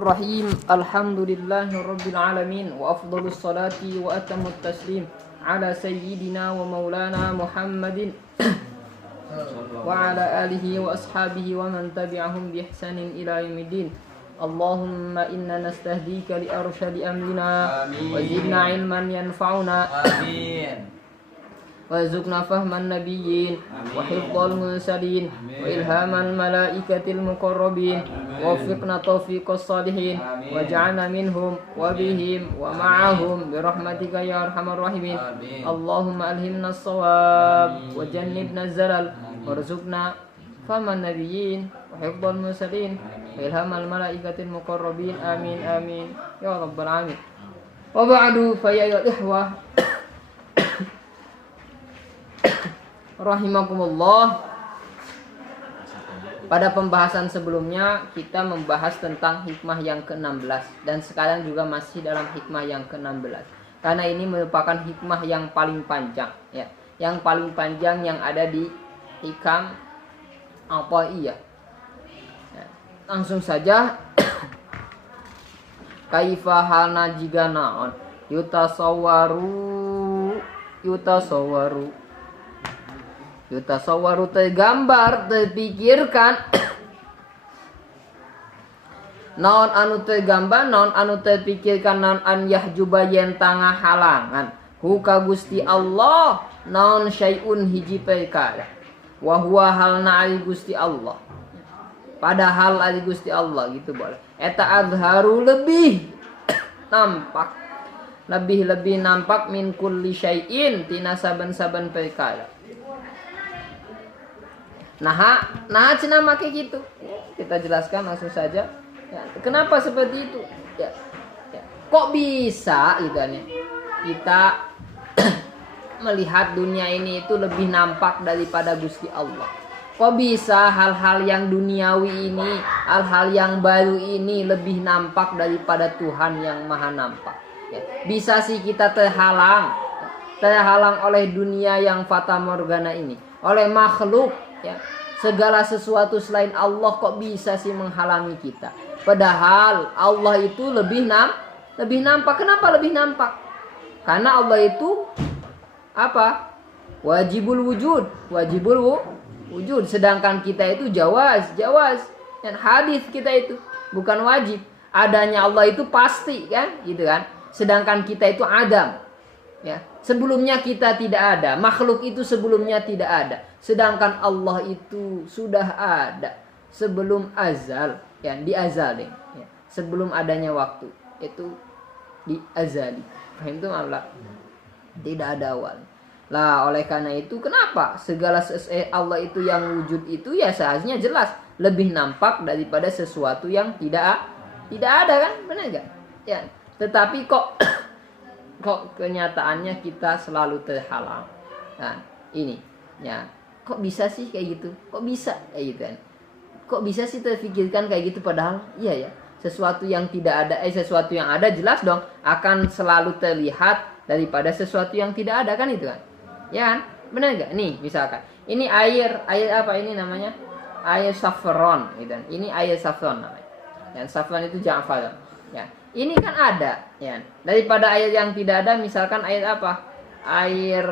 Bismillahirrahmanirrahim. Alhamdulillahirabbil alamin wa afdhalus salati wa atammut taslim ala sayyidina wa maulana Muhammadin wa ala alihi wa ashabihi wa man tabi'ahum bi ihsanin ila yaumiddin. Allahumma inna nastahdika li arsyadi amrina wa zidna ilman yanfa'una. Amin. وارزقنا فهم النبيين وحفظ المرسلين وإلهام الملائكة المقربين ووفقنا توفيق الصالحين واجعلنا منهم وبهم ومعهم برحمتك يا أرحم الراحمين. اللهم ألهمنا الصواب وجنبنا الزلل وارزقنا فهم النبيين وحفظ المرسلين وإلهام الملائكة المقربين. آمين آمين يا رب العالمين. وبعد فيا الإخوة rahimakumullah. Pada pembahasan sebelumnya kita membahas tentang hikmah yang ke-16 dan sekarang juga masih dalam hikmah yang ke-16. Karena ini merupakan hikmah yang paling panjang ya. Yang paling panjang yang ada di hikam apa iya. Ya, langsung saja kaifa hana jiga naon yutasawwaru tergambar terpikirkan naon anu tergambar naon anu terpikirkan naon an yahjuba yen tangah halangan hu ka Gusti Allah naon syai'un hiji perkara wa huwa halna ali Gusti Allah padahal ali Gusti Allah gitu boleh eta azharu lebih nampak lebih nampak min kulli syai'in tina saben-saben perkara. Nah cenah make gitu. Kita jelaskan langsung saja. Ya, kenapa seperti itu? Ya. Kok bisa gitu kan ya? Kita melihat dunia ini itu lebih nampak daripada Gusti Allah. Kok bisa hal-hal yang duniawi ini, hal-hal yang baru ini lebih nampak daripada Tuhan yang Maha Nampak? Ya. Bisa sih kita terhalang oleh dunia yang fata morgana ini, oleh makhluk. Ya, segala sesuatu selain Allah kok bisa sih menghalangi kita? Padahal Allah itu lebih nampak. Kenapa lebih nampak? Karena Allah itu apa? Wajibul wujud. Sedangkan kita itu jawaz. Dan hadis kita itu bukan wajib. Adanya Allah itu pasti kan, gitu kan? Sedangkan kita itu adam. Ya, sebelumnya kita tidak ada, makhluk itu sebelumnya tidak ada. Sedangkan Allah itu sudah ada sebelum azal, ya, di azali, ya, sebelum adanya waktu itu di azali. Paham itu Allah? Tidak ada awal. Lah oleh karena itu kenapa segala Allah itu yang wujud itu ya seharusnya jelas lebih nampak daripada sesuatu yang tidak ada kan, benar enggak? Ya, tetapi kok kenyataannya kita selalu terhalang. Nah, ini ya, kok bisa sih kayak gitu? Kok bisa kayak gitu kan? Kok bisa sih terfikirkan kayak gitu padahal iya ya, sesuatu yang tidak ada sesuatu yang ada jelas dong akan selalu terlihat daripada sesuatu yang tidak ada kan itu kan? Ya kan? Benar enggak? Nih, misalkan ini air apa ini namanya? Air saffron gitu kan. Ini air saffron namanya. Dan saffron itu ja'far. Ya. Ini kan ada, ya. Daripada air yang tidak ada, misalkan air apa? Air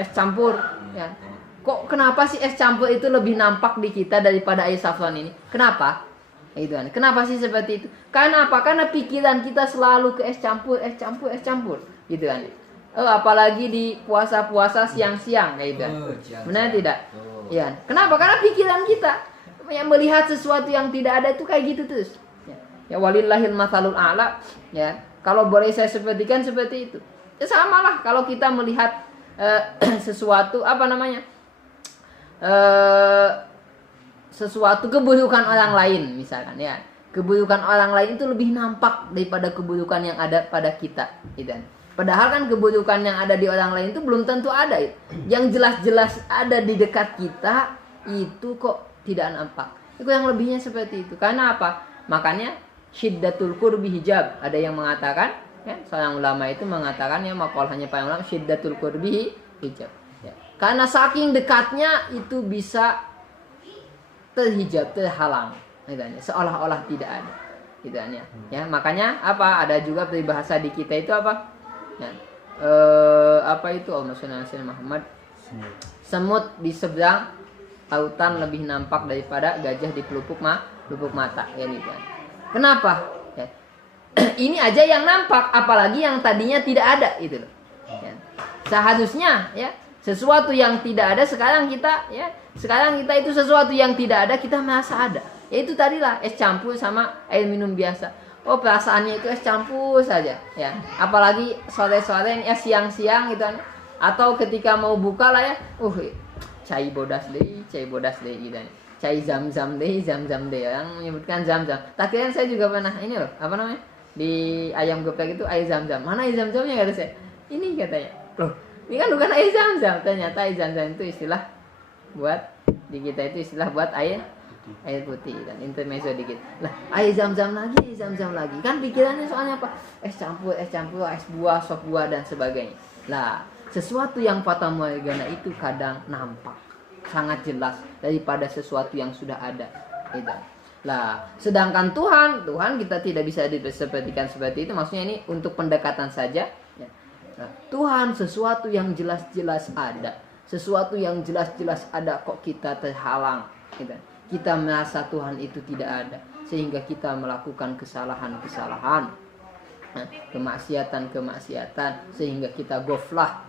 es campur, ya. Kok kenapa sih es campur itu lebih nampak di kita daripada air saffron ini? Kenapa? Itu kan. Kenapa sih seperti itu? Karena apa? Karena pikiran kita selalu ke es campur, gitu kan. Apalagi di puasa-puasa siang-siang kayak gitu kan. Benar tidak? Ya. Kenapa? Karena pikiran kita yang melihat sesuatu yang tidak ada itu kayak gitu terus. Ya walillahil matsalul a'la, ya. Kalau boleh saya sepertikan seperti itu. Ya samalah kalau kita melihat sesuatu apa namanya? Sesuatu keburukan orang lain misalkan ya. Keburukan orang lain itu lebih nampak daripada keburukan yang ada pada kita, gitu. Padahal kan keburukan yang ada di orang lain itu belum tentu ada. Yang jelas-jelas ada di dekat kita itu kok tidak nampak. Itu yang lebihnya seperti itu. Karena apa? Makanya syiddatul qurbi hijab. Ada yang mengatakan, ya, seorang ulama itu mengatakan ya maqalahnya para ulama syiddatul qurbi hijab. Ya. Karena saking dekatnya itu bisa terhijab, terhalang, seolah-olah tidak ada. gitu kan ya. Ya, makanya apa? Ada juga peribahasa di kita itu apa? Ya. Apa itu? Allahumma shalli ala sayyidina Muhammad. Semut di seberang lautan lebih nampak daripada gajah di pelupuk mata, ya gitu kan. Kenapa? Ya. Ini aja yang nampak, apalagi yang tadinya tidak ada itu loh. Ya. Seharusnya ya sesuatu yang tidak ada sekarang kita itu sesuatu yang tidak ada kita merasa ada. Yaitu tadilah es campur sama air minum biasa. Oh, perasaannya itu es campur saja ya. Apalagi sore-sore es siang-siang gitu kan. Atau ketika mau buka lah ya. Cai bodas deh gitu kan. Cai zam-zam deh yang menyebutkan zam-zam. Terakhir saya juga pernah ini loh, apa namanya? Di ayam geprek itu air zam-zam. Mana air zam-zamnya kata saya? Ini katanya. Loh, ini kan bukan air zam-zam. Ternyata air zam-zam itu istilah buat di kita itu istilah buat air putih dan intermezzo dikit. Lah, air zam-zam lagi. Kan pikirannya soalnya apa? Es campur, es buah, sop buah dan sebagainya. Lah, sesuatu yang fata morgana itu kadang nampak sangat jelas daripada sesuatu yang sudah ada. Gitu. Lah, sedangkan Tuhan kita tidak bisa disepertikan seperti itu. Maksudnya ini untuk pendekatan saja. Ya. Nah, Tuhan sesuatu yang jelas-jelas ada, sesuatu yang jelas-jelas ada kok kita terhalang. Gitu. Kita merasa Tuhan itu tidak ada, sehingga kita melakukan kesalahan-kesalahan, kemaksiatan, sehingga kita goflah.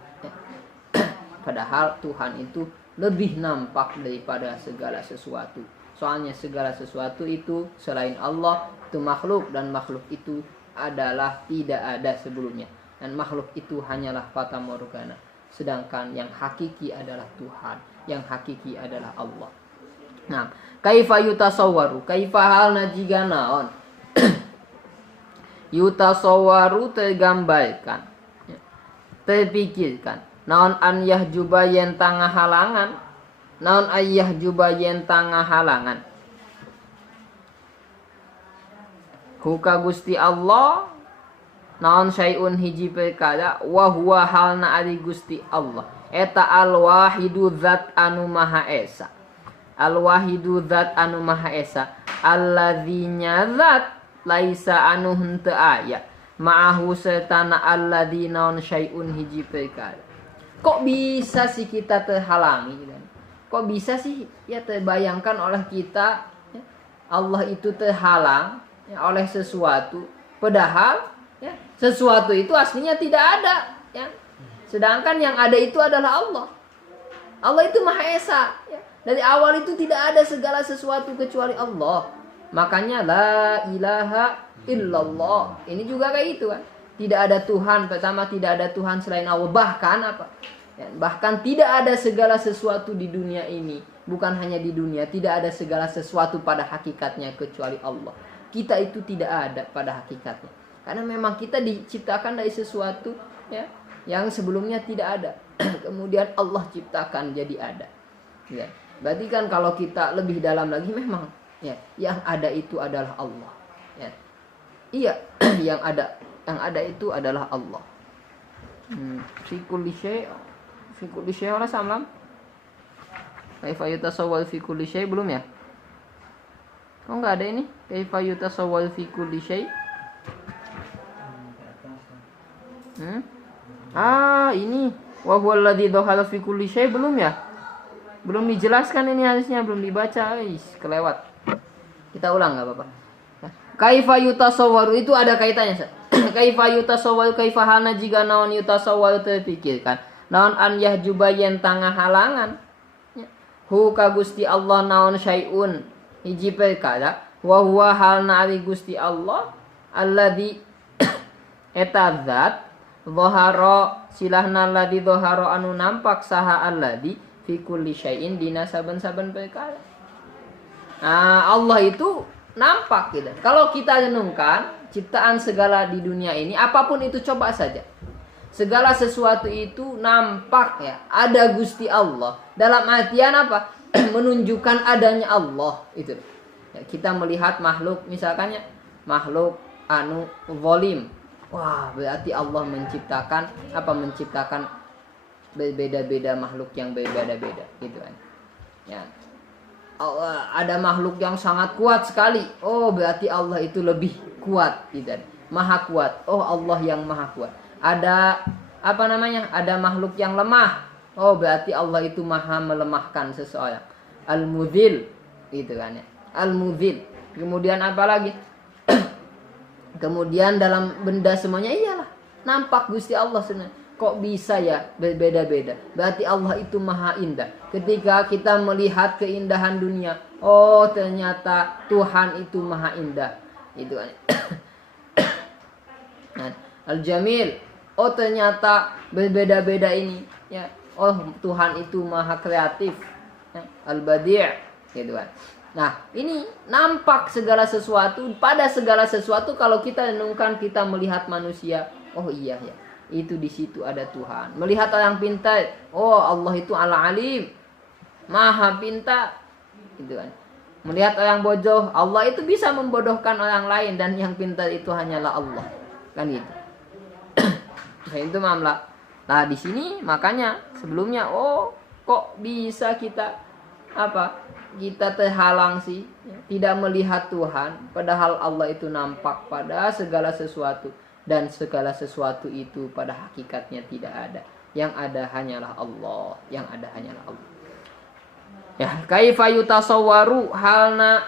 Padahal Tuhan itu lebih nampak daripada segala sesuatu. Soalnya segala sesuatu itu selain Allah itu makhluk, dan makhluk itu adalah tidak ada sebelumnya. Dan makhluk itu hanyalah fata morgana. Sedangkan yang hakiki adalah Tuhan, yang hakiki adalah Allah. Nah, kaifa yutasawwaru, kaifa halna jika naon. Yutasawwaru tergambarkan, terpikirkan. Naon an yahjuba yen tangah halangan. Naon ayah juba yen tangah halangan. Huka Gusti Allah. Naon syai'un hiji perkara. Wa huwa halna ari Gusti Allah. Eta al-wahidu zat anu maha esa. Al-wahidu zat anu maha esa. Alladzinya zat laisa anu henteu aya. Ma'ahu sertana alladzi naon syai'un hiji perkara. Kok bisa sih kita terhalangi? Kok bisa sih ya terbayangkan oleh kita ya, Allah itu terhalang ya, oleh sesuatu, padahal ya, sesuatu itu aslinya tidak ada ya. Sedangkan yang ada itu adalah Allah. Allah itu Maha Esa ya. Dari awal itu tidak ada segala sesuatu kecuali Allah. Makanya la ilaha illallah. Ini juga kayak gitu kan. Tidak ada Tuhan, pertama tidak ada Tuhan selain Allah. Bahkan apa? Ya, bahkan tidak ada segala sesuatu di dunia ini. Bukan hanya di dunia, tidak ada segala sesuatu pada hakikatnya kecuali Allah. Kita itu tidak ada pada hakikatnya. Karena memang kita diciptakan dari sesuatu ya, yang sebelumnya tidak ada. Kemudian Allah ciptakan jadi ada. Ya. Berarti kan kalau kita lebih dalam lagi memang ya, yang ada itu adalah Allah. Ya. Iya, yang ada itu adalah Allah. Fi kulli syai' ora samlam. Kaifa yutasawwal fi kulli syai' belum ya? Oh enggak ada ini. Kaifa yutasawwal fi kulli syai'. Ini wa huwa alladzi dhahara fi kulli syai' belum ya? Belum dijelaskan ini harusnya, belum dibaca. Kelewat. Kita ulang enggak apa-apa. Kaifa yutasawwaru itu ada kaitannya. Kaifa yutasawwaru kaifa halna jika naon yutasawwaru terpikirkan. Naon an yahjuba yen tangah halangan. Hu ka Gusti Allah naon syai'un hiji perkara wa huwa halna ari Gusti Allah alladzi eta zat dhahara silahna alladzi dhahara anu nampak saha alladzi fi kulli syai'in dina saben-saben perkara. Allah itu nampak gitu. Kalau kita renungkan ciptaan segala di dunia ini, apapun itu coba saja. Segala sesuatu itu nampak ya, ada Gusti Allah. Dalam artian apa? Menunjukkan adanya Allah itu. Ya, kita melihat makhluk misalkan ya, makhluk anu zalim. Wah, berarti Allah menciptakan apa? Menciptakan berbeda-beda makhluk yang berbeda-beda gitu kan. Ya. ada makhluk yang sangat kuat sekali. Oh, berarti Allah itu lebih kuat, gitu. Maha kuat. Oh, Allah yang maha kuat. Ada Ada makhluk yang lemah. Oh, berarti Allah itu maha melemahkan seseorang. Al-Mudzil, gitu kan ya. Al-Mudzil. Kemudian apa lagi? Kemudian dalam benda semuanya iyalah nampak Gusti Allah sebenarnya. Kok bisa ya berbeda-beda? Berarti Allah itu maha indah. Ketika kita melihat keindahan dunia, oh ternyata Tuhan itu maha indah. Itu kan. Nah, Al-Jamil, oh ternyata berbeda-beda ini, ya. Oh Tuhan itu maha kreatif, ya. Al-Badi', gitu kan. Nah, ini nampak segala sesuatu, pada segala sesuatu kalau kita renungkan, kita melihat manusia, oh iya ya. Itu di situ ada Tuhan. Melihat orang pintar, oh Allah itu Al-Alim, maha pintar, gitu kan. Melihat orang bodoh, Allah itu bisa membodohkan orang lain, dan yang pintar itu hanyalah Allah, kan gitu. Nah, itu mamla. Nah di sini makanya sebelumnya, oh kok bisa kita kita terhalang sih, tidak melihat Tuhan, padahal Allah itu nampak pada segala sesuatu. Dan segala sesuatu itu pada hakikatnya tidak ada. Yang ada hanyalah Allah. Yang ada hanyalah Allah. Ya, kaifa yutasawwaru halna,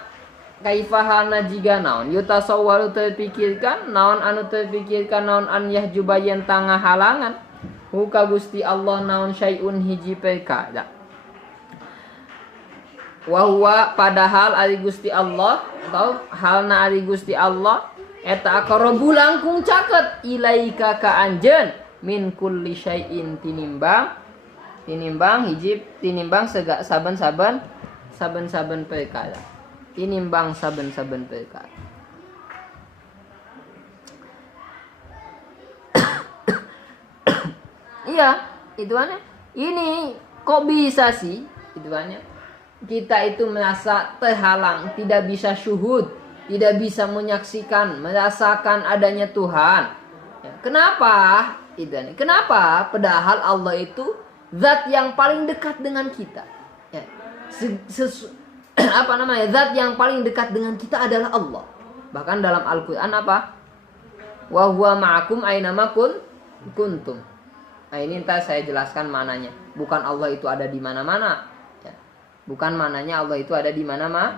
kaifa halna jika naon yutasawwaru terpikirkan, naon anu terpikirkan, naon an yahjubayen tangah halangan. Huka Gusti Allah naon syai'un hiji perkara. Wa huwa padahal ari Gusti Allah, atau halna ari Gusti Allah eta aqrabu langkung caket ilaika ka anjeun min kulli syai'in tinimbang saben-saben perkara. Tinimbang saben-saben perkara. Iya, itu aneh. Ini kok bisa sih? Itu aneh. Kita itu merasa terhalang, tidak bisa syuhud, tidak bisa menyaksikan, merasakan adanya Tuhan. Ya, kenapa? Kenapa? Padahal Allah itu zat yang paling dekat dengan kita. Ya, zat yang paling dekat dengan kita adalah Allah. Bahkan dalam Al-Quran apa? Wa huwa ma'akum aynama kuntum. Nah, ini ntar saya jelaskan mananya. Bukan Allah itu ada di mana-mana. Ya. Bukan mananya Allah itu ada di mana-mana.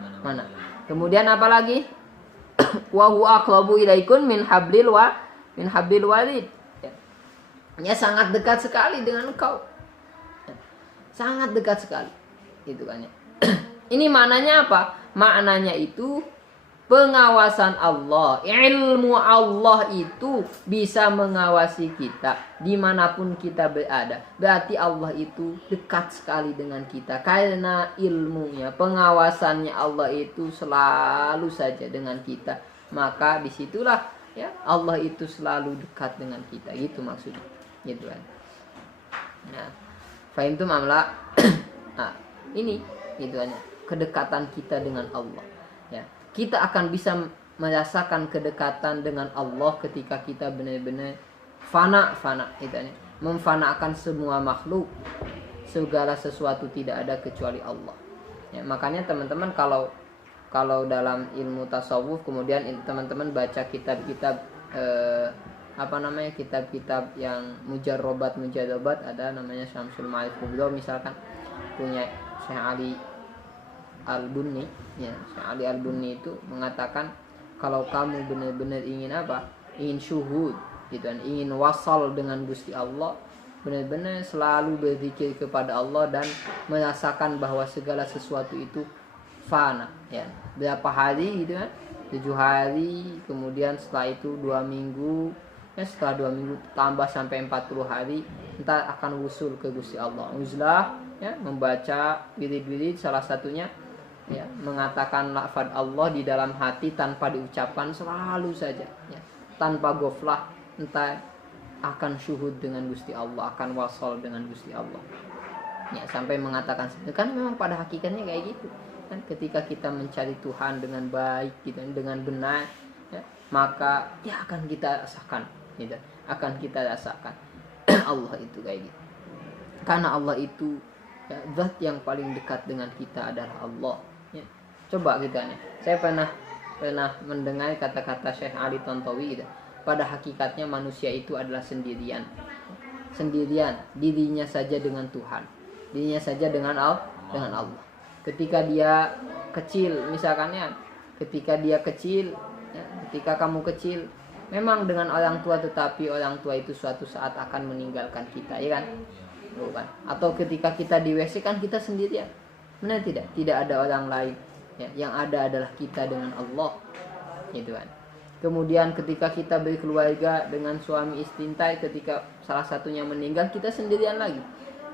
Kemudian apa lagi? Wa huwa aqrabu ilaikum min hablil warid. Ya, sangat dekat sekali dengan engkau. Ya, sangat dekat sekali. Gitu kan ya. Ini maknanya apa? Maknanya itu pengawasan Allah. Ilmu Allah itu bisa mengawasi kita dimanapun kita berada. Berarti Allah itu dekat sekali dengan kita. Karena ilmunya, pengawasannya Allah itu selalu saja dengan kita. Maka disitulah ya Allah itu selalu dekat dengan kita. Gitu maksudnya. Gitu kan. Nah, fahimtum amla? Nah, ini gitu kan. Kedekatan kita dengan Allah. Ya. Kita akan bisa merasakan kedekatan dengan Allah ketika kita benar-benar fana itu, memfanakan semua makhluk, segala sesuatu tidak ada kecuali Allah. Ya, makanya teman-teman kalau dalam ilmu tasawuf kemudian teman-teman baca kitab-kitab kitab-kitab yang mujarrobat ada namanya Syamsul Ma'arif Kubra misalkan punya Syekh Ali Al-Bunni, ya, Syekh Ali Al-Bunni itu mengatakan kalau kamu benar-benar ingin ingin syuhud, gitu kan, ingin wasal dengan Gusti Allah, benar-benar selalu berzikir kepada Allah dan merasakan bahwa segala sesuatu itu fana, ya. Berapa hari gitu kan? 7 hari, kemudian setelah itu 2 minggu, ya, setelah 2 minggu tambah sampai 40 hari, entar akan wusul ke Gusti Allah. Uzlah, ya, membaca wirid-wirid salah satunya, ya, mengatakan lafaz Allah di dalam hati tanpa diucapkan selalu saja, ya, tanpa goflah, entah akan syuhud dengan Gusti Allah, akan wasol dengan Gusti Allah, ya, sampai mengatakan kan memang pada hakikatnya kayak gitu kan, ketika kita mencari Tuhan dengan baik gitu, dengan benar, ya, maka ya akan kita rasakan, gitu, akan kita rasakan Allah itu kayak gitu, karena Allah itu, ya, zat yang paling dekat dengan kita adalah Allah. Coba kita nih. Saya pernah mendengar kata-kata Syekh Ali Tontowi gitu. Pada hakikatnya manusia itu adalah sendirian, dirinya saja dengan Tuhan, dirinya saja dengan Allah. Ketika dia kecil, misalkannya, ketika kamu kecil, memang dengan orang tua, tetapi orang tua itu suatu saat akan meninggalkan kita, ya kan? Bukan? Atau ketika kita di WC kan kita sendirian, benar tidak? Tidak ada orang lain. Ya, yang ada adalah kita dengan Allah, gitu kan. Kemudian ketika kita berkeluarga dengan suami istri, ketika salah satunya meninggal, kita sendirian lagi.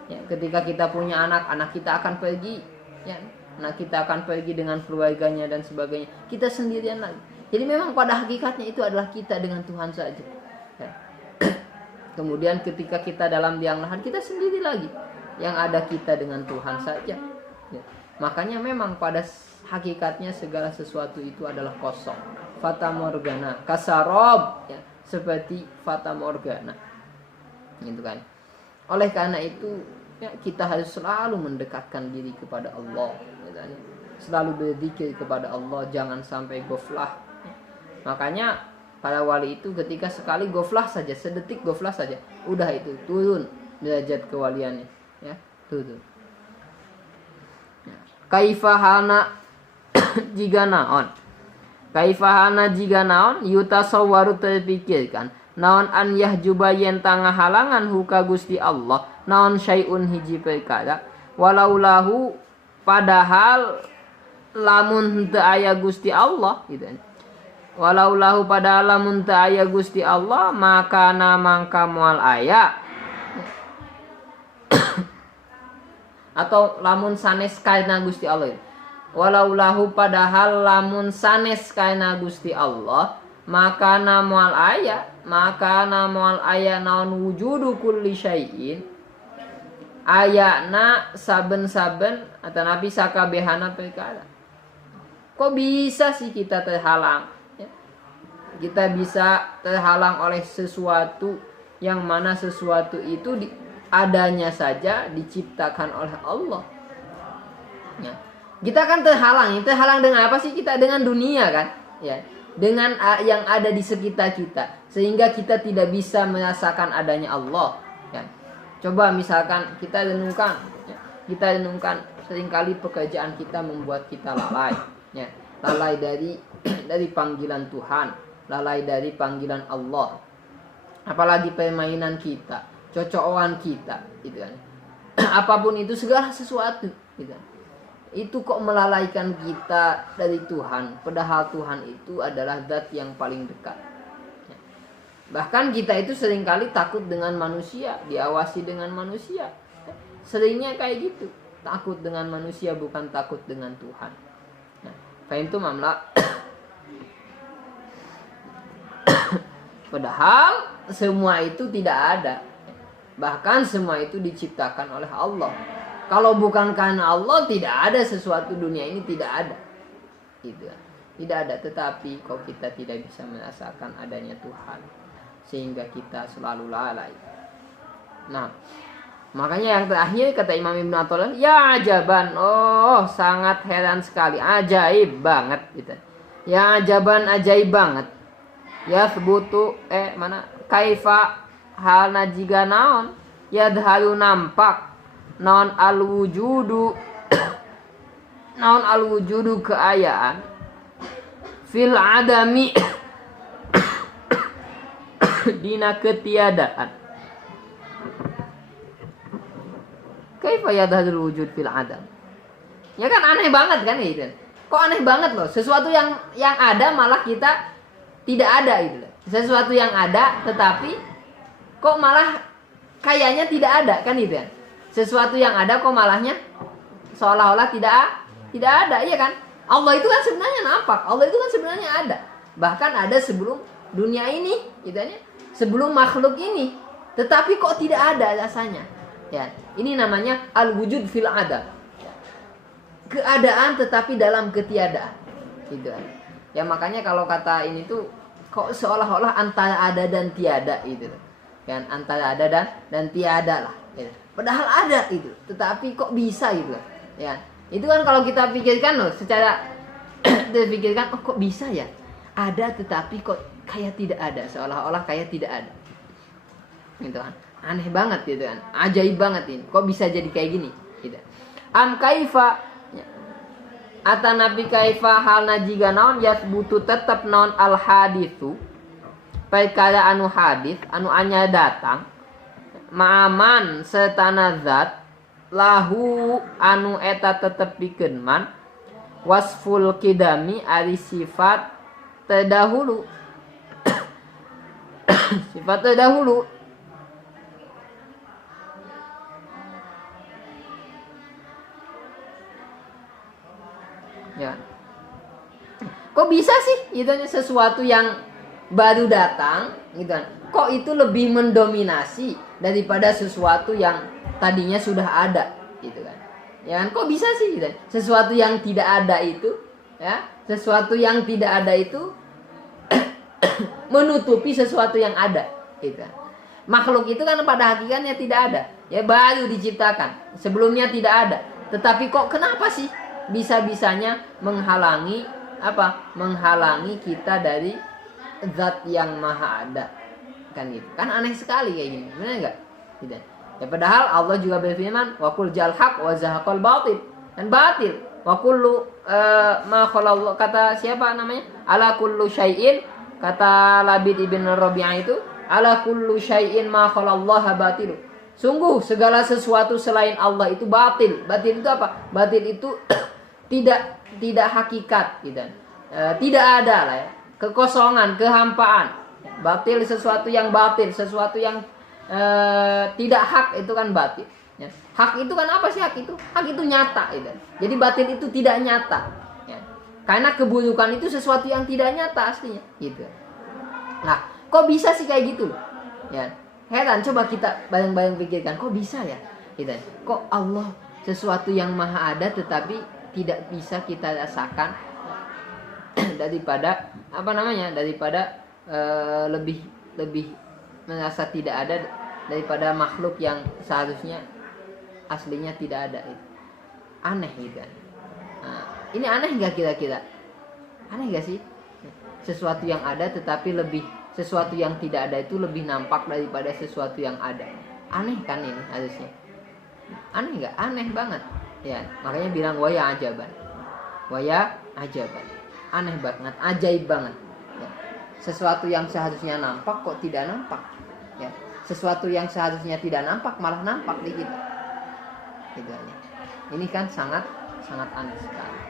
Ya, ketika kita punya anak kita akan pergi, ya, anak kita akan pergi dengan keluarganya dan sebagainya. Kita sendirian lagi. Jadi memang pada hakikatnya itu adalah kita dengan Tuhan saja. Ya. Kemudian ketika kita dalam liang lahat, kita sendiri lagi. Yang ada kita dengan Tuhan saja. Ya. Makanya memang pada hakikatnya segala sesuatu itu adalah kosong. Fata morgana, kasarob, ya, seperti fata morgana, gitu kan. Oleh karena itu, ya, kita harus selalu mendekatkan diri kepada Allah, gitu kan. Selalu berzikir kepada Allah, jangan sampai goflah. Makanya para wali itu ketika sekali goflah saja, sedetik goflah saja, udah itu turun derajat kewaliannya, ya, turun. Kaifahana jika naon yutasawwaru terpikirkan naon an yahjuba yen tangah halangan huka Gusti Allah naon syai'un hiji perkara walau lahu padahal lamun teu aya Gusti Allah gitu. Walau lahu padahal lamun teu aya Gusti Allah maka na mangka moal aya atau lamun sanes kana Gusti Allah. Walau lahu padahal lamun sanes kana Gusti Allah maka na moal aya naon wujudu kulli syai'in ayana saben-saben atanapi sakabehana perkara. Kok bisa sih kita terhalang, ya? Kita bisa terhalang oleh sesuatu yang mana sesuatu itu adanya saja diciptakan oleh Allah, ya. Kita kan terhalang dengan apa sih? Kita dengan dunia kan, ya, dengan yang ada di sekitar kita, sehingga kita tidak bisa merasakan adanya Allah, ya. Coba misalkan kita renungkan, ya, seringkali pekerjaan kita membuat kita lalai, ya, lalai dari panggilan Tuhan, lalai dari panggilan Allah, apalagi permainan kita, cocokan kita, gitu kan. Apapun itu, segala sesuatu, gitu kan. Itu kok melalaikan kita dari Tuhan, padahal Tuhan itu adalah zat yang paling dekat. Bahkan kita itu seringkali takut dengan manusia, diawasi dengan manusia. Seringnya kayak gitu, takut dengan manusia bukan takut dengan Tuhan. Nah, fahim mamla. Padahal semua itu tidak ada. Bahkan semua itu diciptakan oleh Allah. Kalau bukan karena Allah, tidak ada sesuatu dunia ini, tidak ada. Gitu. Tidak ada, tetapi kok kita tidak bisa merasakan adanya Tuhan, sehingga kita selalu lalai. Nah, makanya yang terakhir kata Imam Ibn Athaillah, ya ajaban, oh sangat heran sekali, ajaib banget gitu. Ya ajaban, ajaib banget. Ya sebutu kaifa halna jiga naon yadhalu nampak naon al-wujudu keayaan fil adami dina ketiadaan. Kaifa yadhalul wujud fil adam? Ya kan aneh banget kan gitu. Kok aneh banget loh, sesuatu yang ada malah kita tidak ada gitu. Sesuatu yang ada tetapi kok malah kayaknya tidak ada kan gitu kan. Sesuatu yang ada kok malahnya seolah-olah tidak ada, iya kan? Allah itu kan sebenarnya nampak, Allah itu kan sebenarnya ada. Bahkan ada sebelum dunia ini, gitu ya. Sebelum makhluk ini. Tetapi kok tidak ada rasanya. Ya, ini namanya al-wujud fil adam. Keadaan tetapi dalam ketiadaan. Gitu kan. Ya makanya kalau kata ini tuh kok seolah-olah antara ada dan tiada gitu. Kan antara ada dan tiada lah. Gitu. Padahal ada itu, tetapi kok bisa gitu, ya? Itu kan kalau kita pikirkan loh, secara Terpikirkan, oh kok bisa ya? Ada tetapi kok kayak tidak ada, seolah-olah kayak tidak ada. Gitu kan. Aneh banget gitu kan. Ajaib banget ini. Kok bisa jadi kayak gini? Gitu. Am kaifa atanabi kaifa halna jiga naon yasbutu tetep naon al haditsu. Perkara anu hadis anu anya datang ma'aman setanazat lahu anu eta tetep pikeun man wasful kidami ari sifat terdahulu. Sifat terdahulu. Ya. Kok bisa sih itu sesuatu yang baru datang gitu kan? Kok itu lebih mendominasi daripada sesuatu yang tadinya sudah ada gitu kan? Ya kan? Kok bisa sih gitu? Sesuatu yang tidak ada itu, ya, sesuatu yang tidak ada itu menutupi sesuatu yang ada gitu kan? Makhluk itu kan pada hakikatnya tidak ada, ya baru diciptakan. Sebelumnya tidak ada. Tetapi kok kenapa sih bisa-bisanya menghalangi apa? Menghalangi kita dari zat yang maha ada. Kan gitu. Kan aneh sekali kayak gini. Benar enggak? Tidak. Ya padahal Allah juga berfirman, wa qul jal haq wa zahaqal batil. Dan batil. Wa kullu ma khalaqallahu, kata siapa namanya? Ala kullu syai'in, kata Labid ibn Rabi'ah itu, ala kullu syai'in ma khalaqallahu batil. Sungguh segala sesuatu selain Allah itu batil. Batil itu apa? Batil itu tidak hakikat gitu. Tidak ada lah ya. Kekosongan, kehampaan. Batil sesuatu yang batil, sesuatu yang tidak hak itu kan batil. Ya. Hak itu kan apa sih hak itu? Hak itu nyata gitu. Jadi batil itu tidak nyata. Ya. Karena keburukan itu sesuatu yang tidak nyata aslinya gitu. Nah, kok bisa sih kayak gitu? Ya. Heran, coba kita bayang-bayang pikirkan, kok bisa ya? Gitu. Kok Allah sesuatu yang maha ada tetapi tidak bisa kita rasakan daripada apa namanya? Daripada lebih merasa tidak ada daripada makhluk yang seharusnya aslinya tidak ada itu. Aneh gitu kan. Nah, ini aneh enggak kira-kira? Aneh enggak sih? Sesuatu yang ada tetapi sesuatu yang tidak ada itu lebih nampak daripada sesuatu yang ada. Aneh kan ini harusnya. Aneh enggak? Aneh banget. Ya, makanya bilang waya ajaban. Waya ajaban. Aneh banget, ajaib banget. Ya. Sesuatu yang seharusnya nampak kok tidak nampak. Ya. Sesuatu yang seharusnya tidak nampak malah nampak di kita. Gitu aja. Ini kan sangat aneh sekali.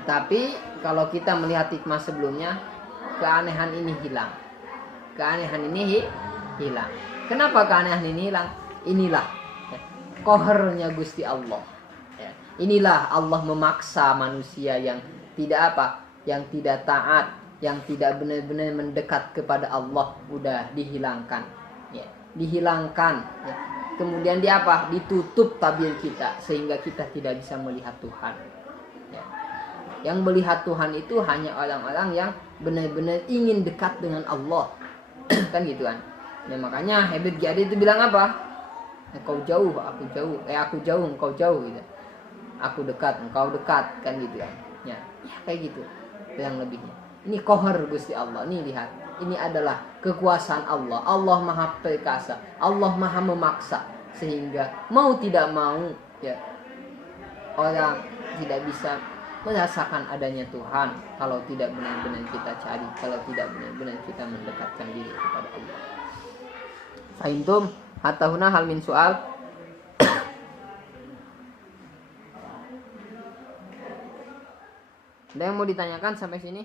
Tetapi kalau kita melihat hikmah sebelumnya, keanehan ini hilang. Keanehan ini hilang. Kenapa keanehan ini hilang? Inilah ya, qaharnya Gusti Allah. Ya. Inilah Allah memaksa manusia yang tidak apa, yang tidak taat, yang tidak benar-benar mendekat kepada Allah, udah dihilangkan. Ya. Dihilangkan. Ya. Kemudian dia apa? Ditutup tabir kita sehingga kita tidak bisa melihat Tuhan. Ya. Yang melihat Tuhan itu hanya orang-orang yang benar-benar ingin dekat dengan Allah. Kan gitu kan. Ya makanya Habib Gyari itu bilang apa? Engkau jauh, aku jauh. Aku jauh, engkau jauh gitu. Aku dekat, engkau dekat, kan gitu kan. Ya kayak gitu. Yang lebihnya. Ini qahar Gusti Allah. Nih lihat. Ini adalah kekuasaan Allah. Allah Maha Perkasa. Allah Maha memaksa sehingga mau tidak mau ya orang tidak bisa merasakan adanya Tuhan kalau tidak benar-benar kita cari, kalau tidak benar-benar kita mendekatkan diri kepada Allah. Fahimtum? Hatta huna hal min soal. Ada yang mau ditanyakan sampai sini?